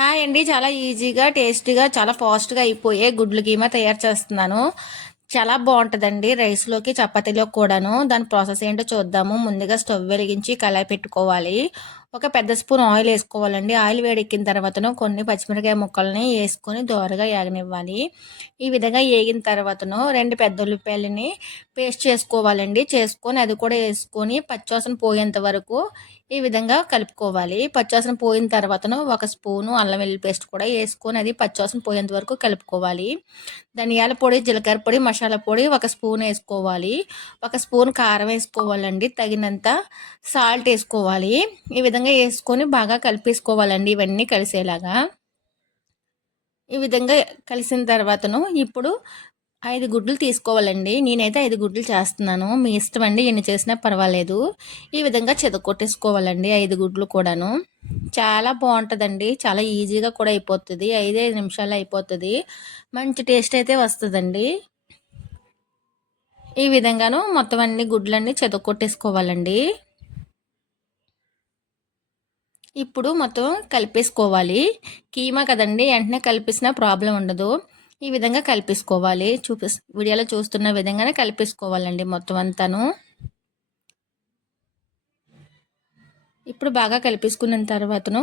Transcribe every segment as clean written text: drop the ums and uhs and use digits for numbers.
Hi అండి. చాలా ఈజీగా, టేస్టీగా, చాలా ఫాస్ట్‌గా అయిపోయే గుడ్లు కీమా తయారు చేస్తున్నాను. చాలా బావుంటదండి. రైస్‌లోకి, చపాతీలోకి కూడాను. దాని ప్రాసెస్ ఏంటో చూద్దాము. ముందుగా స్టవ్ వెలిగించి కళాయి పెట్టుకోవాలి. ఒక పెద్ద స్పూన్ ఆయిల్ ఏసుకోవాలండి. ఆయిల్ వేడెక్కిన తర్వాతను కొన్ని పచ్చిమిరపకాయ ముక్కల్ని ఏసుకొని దోరగా ఏగనివ్వాలి. ఈ విధంగా ఏగిన తర్వాతను 2 పెద్ద ఉల్లిపాయలని పేస్ట్ చేసుకోవాలండి. చేసుకొని అది కూడా ఏసుకొని పచ్చివాసన పోయేంత వరకు ఈ విధంగా కలుపుకోవాలి. పచ్చివాసన పోయిన తర్వాతను ఒక స్పూను అల్లం వెల్లుల్లి పేస్ట్ కూడా ఏసుకొని అది పచ్చివాసన పోయేంత వరకు కలుపుకోవాలి. ధనియాల పొడి, జీలకర్ర పొడి, మసాలా పొడి ఒక స్పూన్ ఏసుకోవాలి. ఒక స్పూన్ కారం ఏసుకోవాలండి. తగినంత సాల్ట్ ఏసుకోవాలి. ఈ విధంగా ఏసుకొని బాగా కలిపేసుకోవాలండి ఇవన్నీ కలిసేలాగా. ఈ విధంగా కలిసిన తర్వాతను ఇప్పుడు 5 గుడ్లు తీసుకోవాలండి. నేనైతే 5 గుడ్లు చేస్తున్నాను. మీ ఇష్టం అండి. ఎన్ని చేసినా పర్వాలేదు. ఈ విధంగా చెదకొట్టేసుకోవాలండి 5 గుడ్లు కూడాను. చాలా బావుంటదండి. చాలా ఈజీగా కూడా అయిపోతది. 5 నిమిషాల్లో అయిపోతది. మంచి టేస్ట్ అయితే వస్తదండి. ఈ విధంగాను మొత్తం అన్ని గుడ్లన్నీ చెదకొట్టేసుకోవాలండి. ఇప్పుడు మొత్తం కలిపేసుకోవాలి. కీమా కదండీ! వెంటనే కలిపేసినా ప్రాబ్లమ్ ఉండదు. ఈ విధంగా కలిపేసుకోవాలి. వీడియోలో చూస్తున్న విధంగానే కలిపేసుకోవాలండి మొత్తం అంతాను. ఇప్పుడు బాగా కలిపేసుకున్న తర్వాతను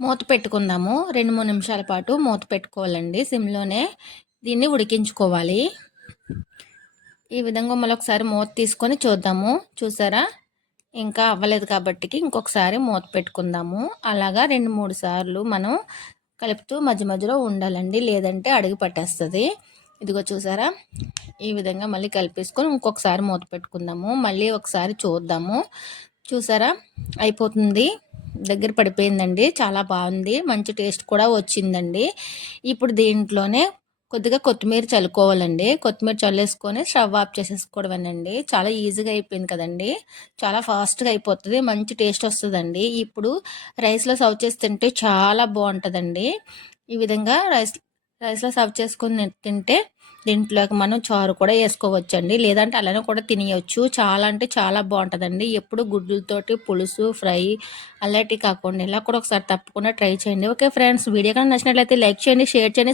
మూత పెట్టుకుందాము. 2, 3 నిమిషాల పాటు మూత పెట్టుకోవాలండి. సిమ్‌లోనే దీన్ని ఉడికించుకోవాలి. ఈ విధంగా మళ్ళొకసారి మూత తీసుకొని చూద్దాము. చూసారా? ఇంకా అవ్వలేదు కాబట్టికి ఇంకొకసారి మూత పెట్టుకుందాము. అలాగా 2, 3 సార్లు మనం కలుపుతూ మధ్య మధ్యలో ఉండాలండి. లేదంటే అడుగు పట్టేస్తది. ఇదిగో చూసారా? ఈ విధంగా మళ్ళీ కలిపేసుకొని ఇంకొకసారి మూత పెట్టుకుందాము. మళ్ళీ ఒకసారి చూద్దాము. చూసారా? అయిపోతుంది. దగ్గర పడిపోయిందండి. చాలా బాగుంది. మంచి టేస్ట్ కూడా వచ్చిందండి. ఇప్పుడు దీంట్లోనే కొద్దిగా కొత్తిమీర చల్లుకోవాలండి. కొత్తిమీర చల్లేసుకొని స్టవ్ ఆఫ్ చేసేసుకోవడమేనండి. చాలా ఈజీగా అయిపోయింది కదండీ! చాలా ఫాస్ట్‌గా అయిపోతది. మంచి టేస్ట్ వస్తదండి. ఇప్పుడు రైస్‌లో సర్వ్ చేసి తింటే చాలా బావుంటదండి. ఈ విధంగా రైస్‌లో సర్వ్ చేసుకొని తింటే దీంట్లోకి మనం చారు కూడా ఏసుకోవచ్చండి. లేదంటే అలానే కూడా తినేయొచ్చు. చాలా అంటే చాలా బావుంటదండి. ఎప్పుడు గుడ్లతోటి పులుసు, ఫ్రై అలాంటివి కాకుండా ఇలా కూడా ఒకసారి తప్పకుండా ట్రై చేయండి. ఓకే ఫ్రెండ్స్, వీడియో కనుక నచ్చినట్లయితే లైక్ చేయండి, షేర్ చేయండి.